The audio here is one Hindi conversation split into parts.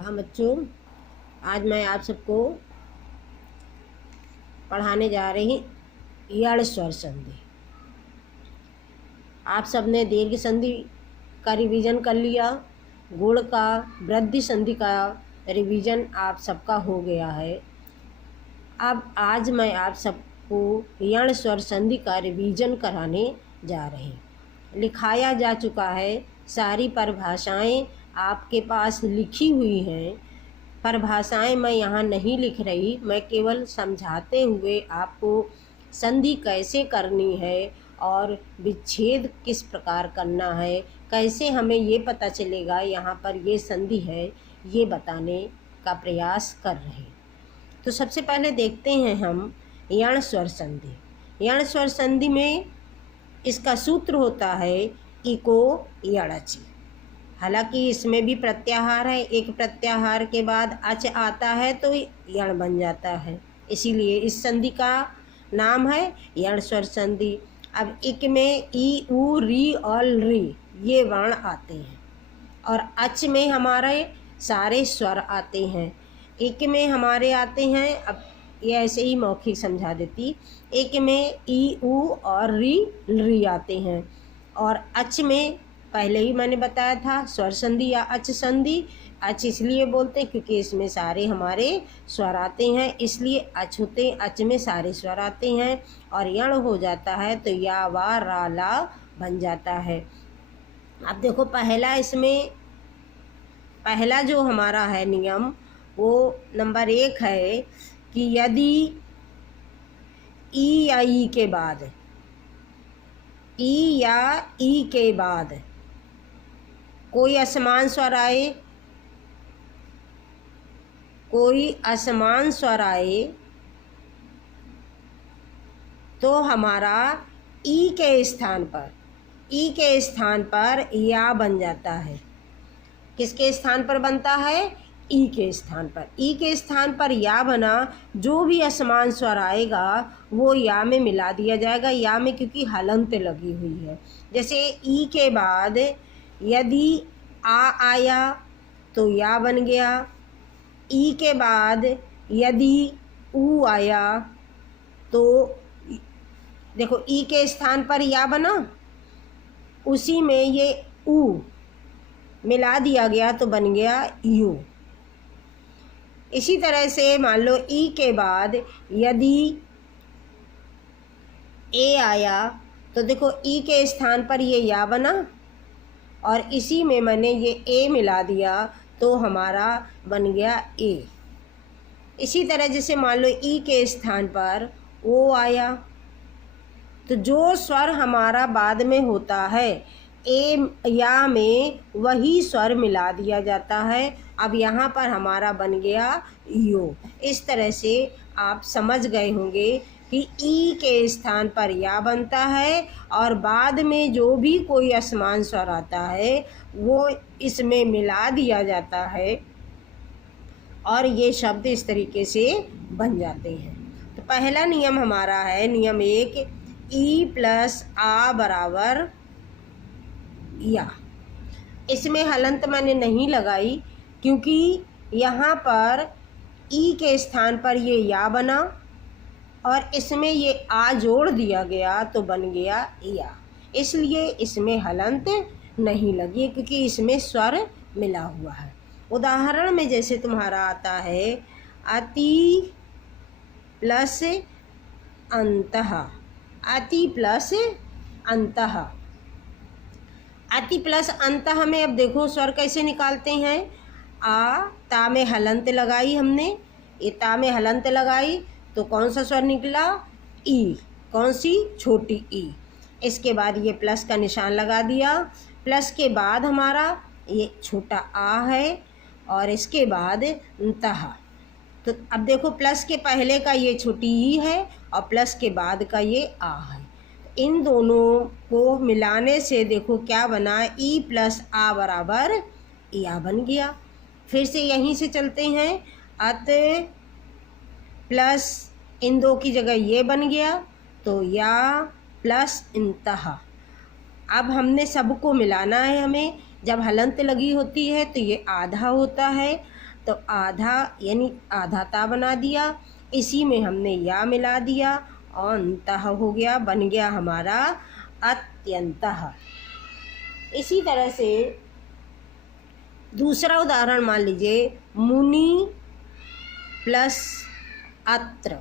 हाँ बच्चों, आज मैं आप सबको पढ़ाने जा रही यड़ स्वर संधि। आप सबने दीर्घ संधि का रिवीजन कर लिया, गुण का, वृद्धि संधि का रिवीजन आप सबका हो गया है। अब आज मैं आप सबको यण स्वर संधि का रिवीजन कराने जा रही। लिखाया जा चुका है, सारी परिभाषाएं आपके पास लिखी हुई हैं। परिभाषाएं मैं यहाँ नहीं लिख रही, मैं केवल समझाते हुए आपको संधि कैसे करनी है और विच्छेद किस प्रकार करना है, कैसे हमें ये पता चलेगा यहाँ पर ये संधि है, ये बताने का प्रयास कर रहे। तो सबसे पहले देखते हैं हम यण स्वर संधि। यण स्वर संधि में इसका सूत्र होता है इको यणचि। हालांकि इसमें भी प्रत्याहार है, एक प्रत्याहार के बाद अच आता है तो यण बन जाता है, इसीलिए इस संधि का नाम है यण स्वर संधि। अब इक में ई उ री और री ये वर्ण आते हैं और अच में हमारे सारे स्वर आते हैं। एक में हमारे आते हैं, अब ये ऐसे ही मौखिक समझा देती, एक में ई उ और री आते हैं और अच में पहले ही मैंने बताया था स्वर संधि या अच संधि। अच इसलिए बोलते हैं क्योंकि इसमें सारे हमारे स्वर आते हैं, इसलिए अच होते हैं, अच में सारे स्वर आते हैं। और यण हो जाता है तो या वा रा ला बन जाता है। अब देखो पहला जो हमारा है नियम वो नंबर 1 है कि यदि ई या ई के बाद, ई या ई के बाद कोई असमान स्वर आए, कोई असमान स्वर आए तो हमारा ई के स्थान पर या बन जाता है। किसके स्थान पर बनता है? ई के स्थान पर। ई के स्थान पर या बना, जो भी असमान स्वर आएगा वो या में मिला दिया जाएगा। या में क्योंकि हलंत लगी हुई है। जैसे ई के बाद यदि आ आया तो या बन गया। ई के बाद यदि ऊ आया तो देखो ई के स्थान पर या बना, उसी में ये ऊ मिला दिया गया तो बन गया यू। इसी तरह से मान लो ई के बाद यदि ए आया तो देखो ई के स्थान पर ये या बना और इसी में मैंने ये ए मिला दिया तो हमारा बन गया ए। इसी तरह जैसे मान लो ई के स्थान पर ओ आया तो जो स्वर हमारा बाद में होता है ए या में वही स्वर मिला दिया जाता है। अब यहाँ पर हमारा बन गया यो। इस तरह से आप समझ गए होंगे कि ई के स्थान पर या बनता है और बाद में जो भी कोई असमान स्वर आता है वो इसमें मिला दिया जाता है और ये शब्द इस तरीके से बन जाते हैं। तो पहला नियम हमारा है नियम 1, ई प्लस आ बराबर या। इसमें हलंत मैंने नहीं लगाई क्योंकि यहाँ पर ई के स्थान पर ये या बना और इसमें ये आ जोड़ दिया गया तो बन गया या, इसलिए इसमें हलंत नहीं लगी क्योंकि इसमें स्वर मिला हुआ है। उदाहरण में जैसे तुम्हारा आता है अति प्लस अंतः, अति प्लस अंतः। अति प्लस अंतः में अब देखो स्वर कैसे निकालते हैं। आ ता में हलंत लगाई हमने, ये ता में हलंत लगाई तो कौन सा स्वर निकला? ई। कौन सी? छोटी ई। इसके बाद ये प्लस का निशान लगा दिया। प्लस के बाद हमारा ये छोटा आ है और इसके बाद अंतः। तो अब देखो प्लस के पहले का ये छोटी ई है और प्लस के बाद का ये आ है। इन दोनों को मिलाने से देखो क्या बना, ई प्लस आ बराबर या बन गया। फिर से यहीं से चलते हैं, अत प्लस इन दो की जगह ये बन गया तो या प्लस इंतः। अब हमने सबको मिलाना है। हमें जब हलंत लगी होती है तो ये आधा होता है, तो आधा यानी आधा ता बना दिया, इसी में हमने या मिला दिया और अंतः हो गया, बन गया हमारा अत्यंतः। इसी तरह से दूसरा उदाहरण मान लीजिए, मुनि प्लस अत्र,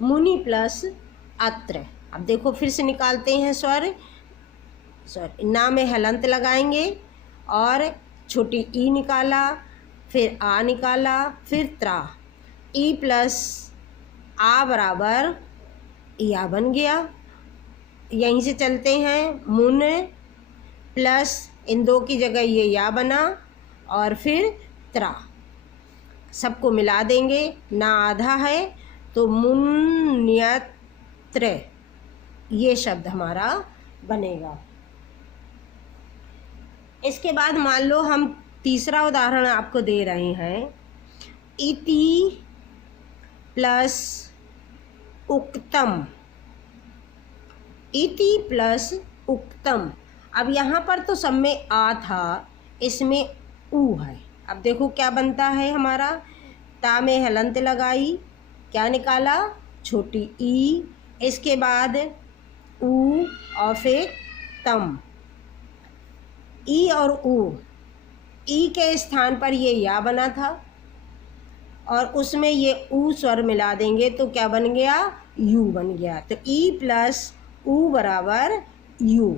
मुनि प्लस अत्र। अब देखो फिर से निकालते हैं स्वर, ना में हलंत लगाएंगे और छोटी ई निकाला, फिर आ निकाला, फिर त्रा, ई प्लस आ बराबर या बन गया। यहीं से चलते हैं, मुन प्लस इन दो की जगह ये या बना और फिर त्रा, सबको मिला देंगे, ना आधा है तो मुन्यत्र ये शब्द हमारा बनेगा। इसके बाद मान लो हम तीसरा उदाहरण आपको दे रहे हैं, इति प्लस उक्तम, इति प्लस उक्तम। अब यहाँ पर तो सब में आ था, इसमें ऊ है। अब देखो क्या बनता है हमारा, ता में हलंत लगाई, क्या निकाला, छोटी ई, इसके बाद ऊ और फिर तम, ई और ऊ, ई के स्थान पर ये या बना था और उसमें ये ऊ स्वर मिला देंगे तो क्या बन गया, यू बन गया। तो ई प्लस ऊ बराबर यू।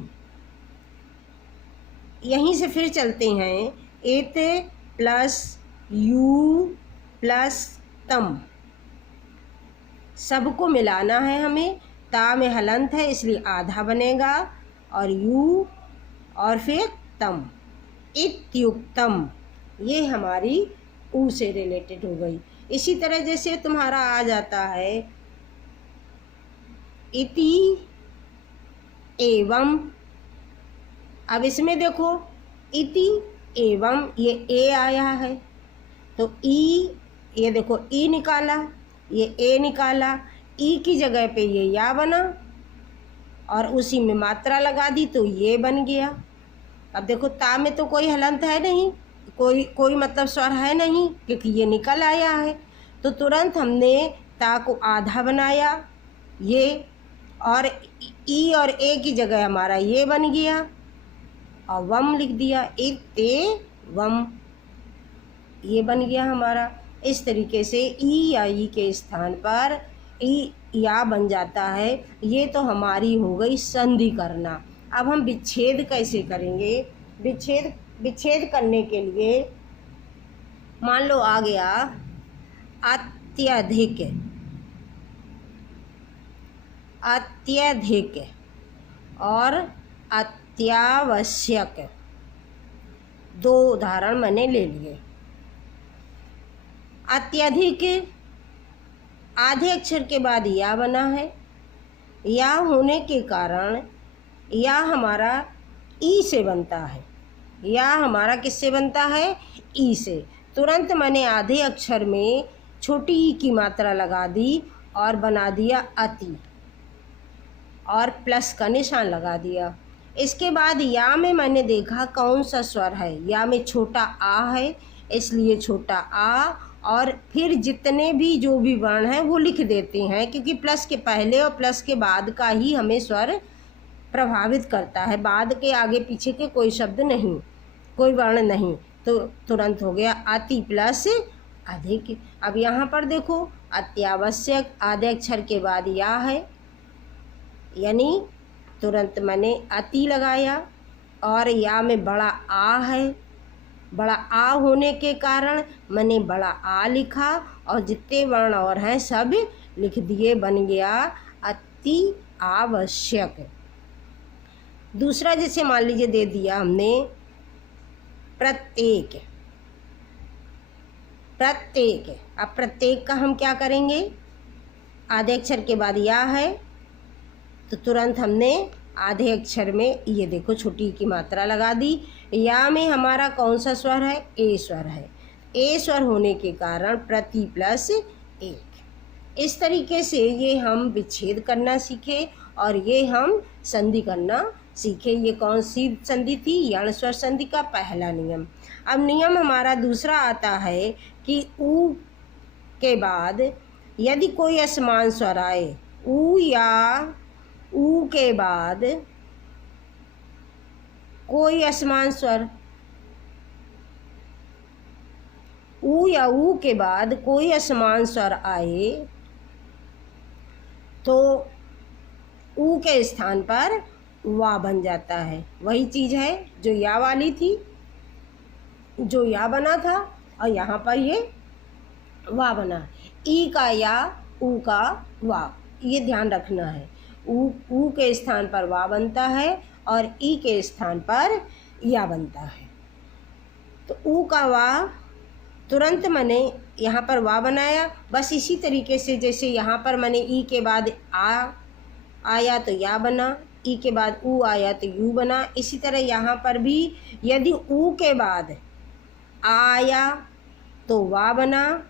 यहीं से फिर चलते हैं, इत प्लस यू प्लस तम, सबको मिलाना है हमें, ता में हलंत है इसलिए आधा बनेगा और यू और फिर तम, इत्युक्तम, ये हमारी ऊ से रिलेटेड हो गई। इसी तरह जैसे तुम्हारा आ जाता है इति एवं, अब इसमें देखो इति एवं ये ए आया है तो ई, ये देखो ई निकाला, ये ए निकाला, ई की जगह पे ये या बना और उसी में मात्रा लगा दी तो ये बन गया। अब देखो ता में तो कोई हलंत है नहीं, कोई मतलब स्वर है नहीं क्योंकि ये निकल आया है, तो तुरंत हमने ता को आधा बनाया ये, और ई और ए की जगह हमारा ये बन गया और वम लिख दिया, इत्ते वम, ये बन गया हमारा। इस तरीके से ई या ई के स्थान पर ई या बन जाता है। ये तो हमारी हो गई संधि करना। अब हम विच्छेद कैसे करेंगे, विच्छेद करने के लिए मान लो आ गया अत्यधिक, अत्यधिक और अत्यावश्यक, दो उदाहरण मैंने ले लिए। अत्यधिक, आधे अक्षर के बाद या बना है, या होने के कारण या हमारा ई से बनता है, या हमारा किससे बनता है, ई से। तुरंत मैंने आधे अक्षर में छोटी ई की मात्रा लगा दी और बना दिया अति और प्लस का निशान लगा दिया। इसके बाद या में मैंने देखा कौन सा स्वर है, या में छोटा आ है इसलिए छोटा आ, और फिर जितने भी जो भी वर्ण हैं वो लिख देते हैं क्योंकि प्लस के पहले और प्लस के बाद का ही हमें स्वर प्रभावित करता है, बाद के आगे पीछे के कोई शब्द नहीं, कोई वर्ण नहीं, तो तुरंत हो गया अति प्लस अधिक। अब यहाँ पर देखो अत्यावश्यक, आधे अक्षर के बाद या है, यानी तुरंत मैंने अति लगाया और या में बड़ा आ है, बड़ा आ होने के कारण मैंने बड़ा आ लिखा और जितने वर्ण और हैं सब लिख दिए, बन गया अति आवश्यक। दूसरा जैसे मान लीजिए दे दिया हमने प्रत्येक, प्रत्येक। अब प्रत्येक का हम क्या करेंगे, आधे अक्षर के बाद या है तो तुरंत हमने आधे अक्षर में ये देखो छोटी की मात्रा लगा दी। या में हमारा कौन सा स्वर है, ए स्वर है, ए स्वर होने के कारण प्रति प्लस एक। इस तरीके से ये हम विच्छेद करना सीखे और ये हम संधि करना सीखे। ये कौन सी संधि थी? यण स्वर संधि का पहला नियम। अब नियम हमारा दूसरा आता है कि ऊ के बाद यदि कोई असमान स्वर आए, ऊ या ऊ के बाद कोई असमान स्वर, ऊ या ऊ के बाद कोई असमान स्वर आए तो ऊ के स्थान पर वा बन जाता है। वही चीज़ है जो या वाली थी, जो या बना था और यहाँ पर ये वा बना। ई का या, ऊ का वा, ये ध्यान रखना है। ऊ के स्थान पर वा बनता है और ई के स्थान पर या बनता है। तो ऊ का वा तुरंत मैंने यहाँ पर वा बनाया। बस इसी तरीके से जैसे यहाँ पर मैंने ई के बाद आ आया तो या बना, ई के बाद ऊ आया तो यू बना। इसी तरह यहाँ पर भी यदि ऊ के बाद आ आया तो वा बना,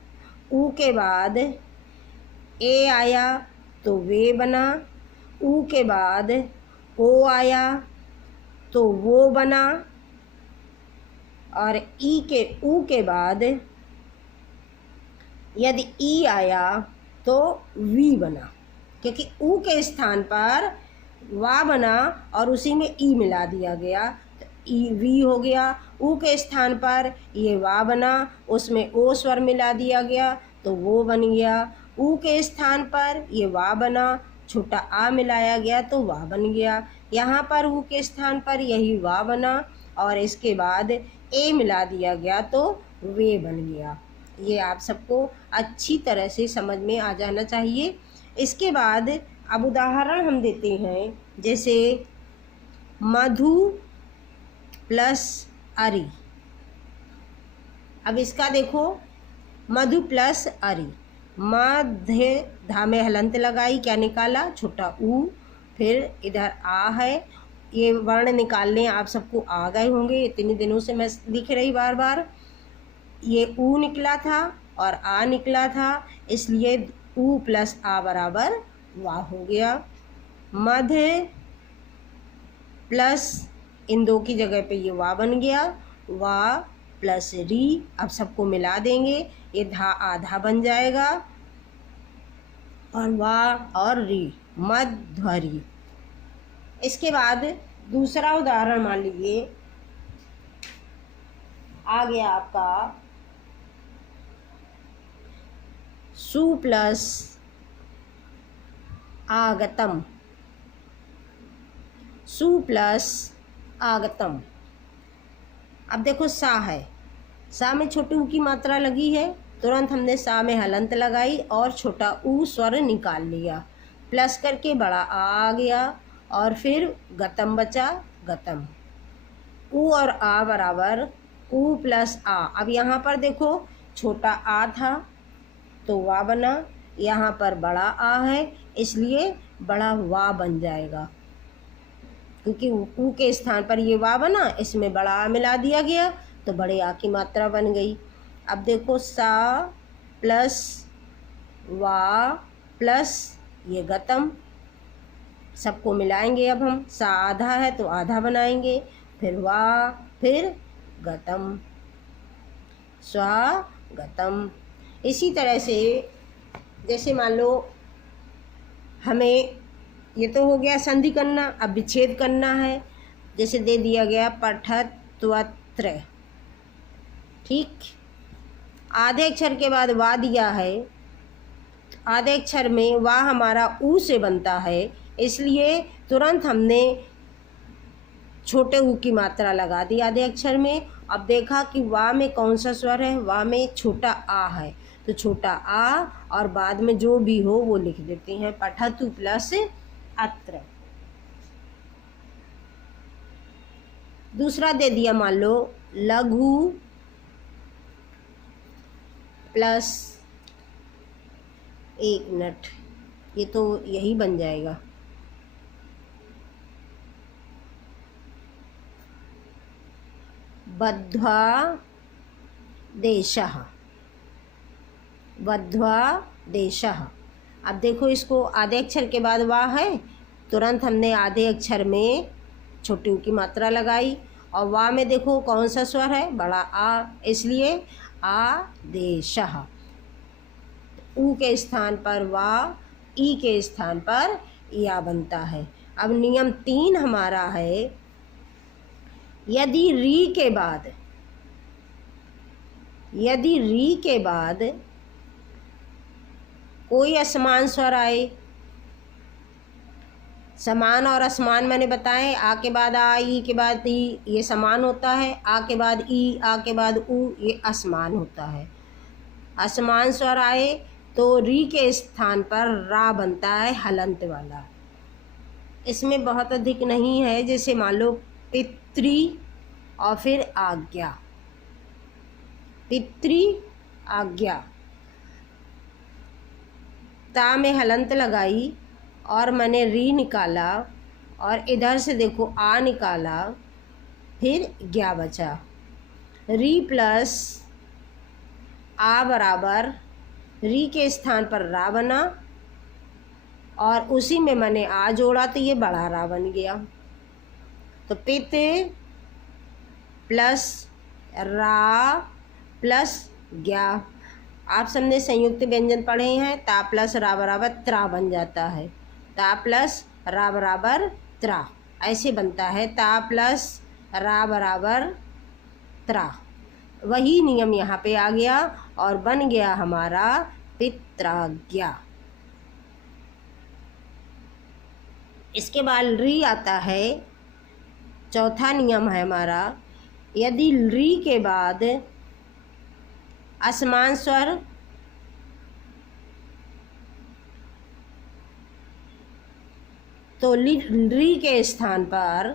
ऊ के बाद ए आया तो वे बना, ऊ के बाद ओ आया तो वो बना, और ऊ के बाद यदि ई आया तो वी बना, क्योंकि ऊ के स्थान पर वा बना और उसी में ई मिला दिया गया तो ई वी हो गया। ऊ के स्थान पर ये वा बना, उसमें ओ स्वर मिला दिया गया तो वो बन गया। ऊ के स्थान पर ये वा बना, छोटा आ मिलाया गया तो वा बन गया। यहाँ पर ऊ के स्थान पर यही वा बना और इसके बाद ए मिला दिया गया तो वे बन गया। ये आप सबको अच्छी तरह से समझ में आ जाना चाहिए। इसके बाद अब उदाहरण हम देते हैं, जैसे मधु प्लस अरि। अब इसका देखो, मधु प्लस अरि, मध्य धा में हलंत लगाई, क्या निकाला? छोटा ऊ। फिर इधर आ है, ये वर्ण निकालने आप सबको आ गए होंगे, इतने दिनों से मैं लिख रही बार बार। ये ऊ निकला था और आ निकला था, इसलिए ऊ प्लस आ बराबर वा हो गया। मध्य प्लस इन दो की जगह पे ये वा बन गया, वा प्लस री। अब सबको मिला देंगे, ये धा आधा बन जाएगा और वा और री, मध्वरी। इसके बाद दूसरा उदाहरण मान लीजिए, आ गया आपका सु प्लस आगतम, सु प्लस आगतम। अब देखो सा है, सा में छोटे ऊ की मात्रा लगी है, तुरंत हमने सा में हलंत लगाई और छोटा ऊ स्वर निकाल लिया, प्लस करके बड़ा आ गया और फिर गतम बचा, गतम। ऊ और आ बराबर ऊ प्लस आ। अब यहाँ पर देखो छोटा आ था तो वा बना, यहाँ पर बड़ा आ है इसलिए बड़ा वा बन जाएगा, क्योंकि ऊ के स्थान पर ये वा बना, इसमें बड़ा आ मिला दिया गया तो बड़े आ की मात्रा बन गई। अब देखो सा प्लस वा प्लस ये गतम, सबको मिलाएंगे। अब हम सा आधा है तो आधा बनाएंगे, फिर वा, फिर गतम, स्वागतम। इसी तरह से जैसे मान लो हमें ये तो हो गया संधि करना, अब विच्छेद करना है। जैसे दे दिया गया पठत्वत्र, ठीक, आधे अक्षर के बाद वा दिया है, आधे अक्षर में वा हमारा ऊ से बनता है, इसलिए तुरंत हमने छोटे ऊ की मात्रा लगा दी आधे अक्षर में। अब देखा कि वा में कौन सा स्वर है, वा में छोटा आ है तो छोटा आ और बाद में जो भी हो वो लिख देते हैं, पठतु प्लस अत्र। दूसरा दे दिया, मान लो लघु प्लस, एक मिनट, ये तो यही बन जाएगा, बद्ध्वा देशः, बद्ध्वा देशः। अब देखो इसको आधे अक्षर के बाद वा है, तुरंत हमने आधे अक्षर में छोटी ऊ की मात्रा लगाई, और वा में देखो कौन सा स्वर है, बड़ा आ, इसलिए आदेशः। ऊ के स्थान पर वा, ई के स्थान पर या बनता है। अब नियम 3 हमारा है, यदि री के बाद कोई असमान स्वर आए, समान और असमान मैंने बताए, आ के बाद आ, ई के बाद ई, ये समान होता है, आ के बाद ई, आ के बाद ऊ, ये असमान होता है। असमान स्वर आए तो री के स्थान पर रा बनता है हलंत वाला। इसमें बहुत अधिक नहीं है, जैसे मान लो पितृ और फिर आज्ञा, पितृ आज्ञा, ता में हलंत लगाई और मैंने री निकाला, और इधर से देखो आ निकाला, फिर ज्ञा बचा। री प्लस आ बराबर री के स्थान पर रा बना, और उसी में मैंने आ जोड़ा तो ये बड़ा रा बन गया। तो पित प्लस रा प्लस ज्ञा, आप सबने संयुक्त व्यंजन पढ़े हैं, ता प्लस रा बराबर त्रा बन जाता है, ता प्लस रा बराबर त्रा, ऐसे बनता है, ता प्लस रा बराबर त्रा। वही नियम यहाँ पे आ गया और बन गया हमारा पित्राज्ञा। इसके बाद री आता है, चौथा नियम है हमारा, यदि री के बाद असमान स्वर तो री के स्थान पर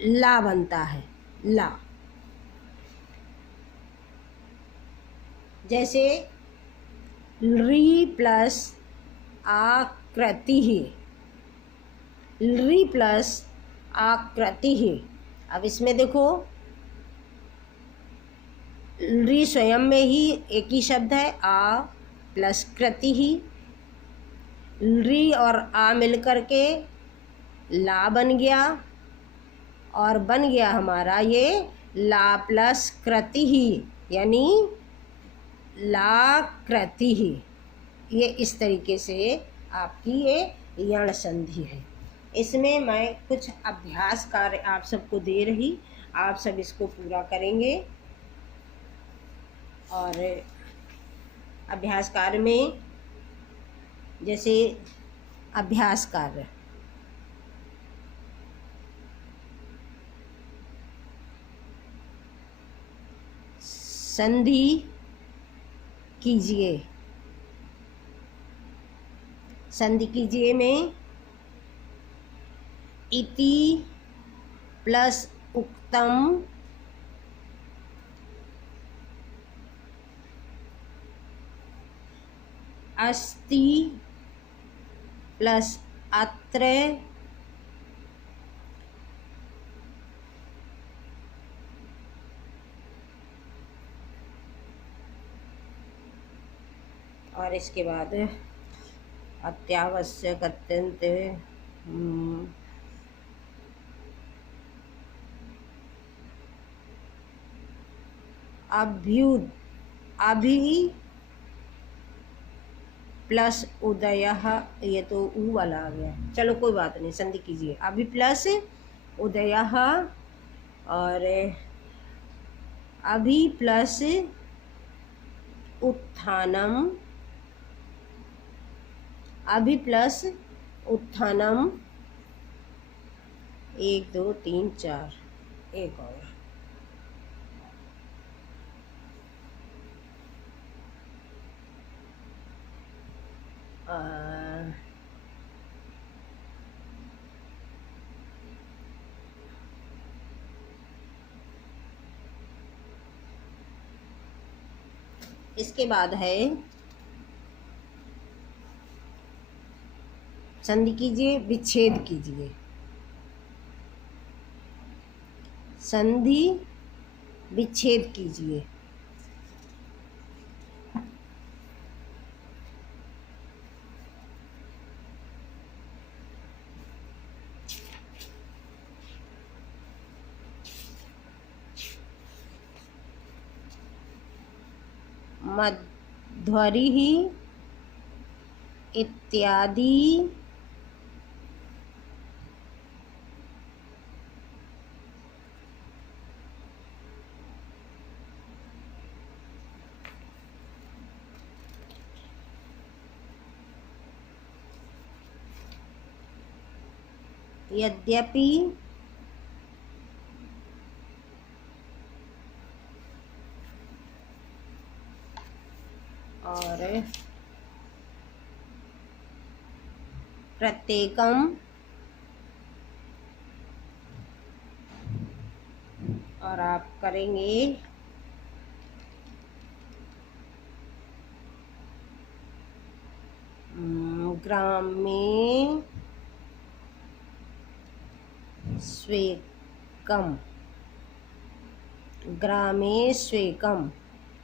ला बनता है, ला। जैसे री प्लस आकृति, री प्लस आकृति। अब इसमें देखो री स्वयं में ही एक ही शब्द है, आ प्लस कृति ही, री और आ मिलकर के ला बन गया, और बन गया हमारा ये ला प्लस कृति ही, यानी ला कृति ही। ये इस तरीके से आपकी ये यण संधि है। इसमें मैं कुछ अभ्यास कार्य आप सबको दे रही, आप सब इसको पूरा करेंगे। और अभ्यास कार्य में जैसे अभ्यास कार्य, संधि कीजिए, संधि कीजिए में इति प्लस उक्तम अस्ति प्लस अत्र और इसके बाद अत्यावश्यक अत्यंत अभी प्लस उदयः, ये तो ऊ वाला आ गया, चलो कोई बात नहीं, संधि कीजिए। अभी प्लस उदयः और अभी प्लस उत्थानम, अभी प्लस उत्थानम, 1 2 3 4, एक और इसके बाद है संधि कीजिए, विच्छेद कीजिए, संधि विच्छेद कीजिए। मध्वरिः इत्यादि यद्यपि और प्रत्येकम और आप करेंगे ग्रामे स्वेकम, ग्रामे स्वेकम,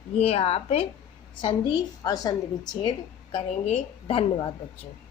ये आप संधि और संधि विच्छेद करेंगे। धन्यवाद बच्चों।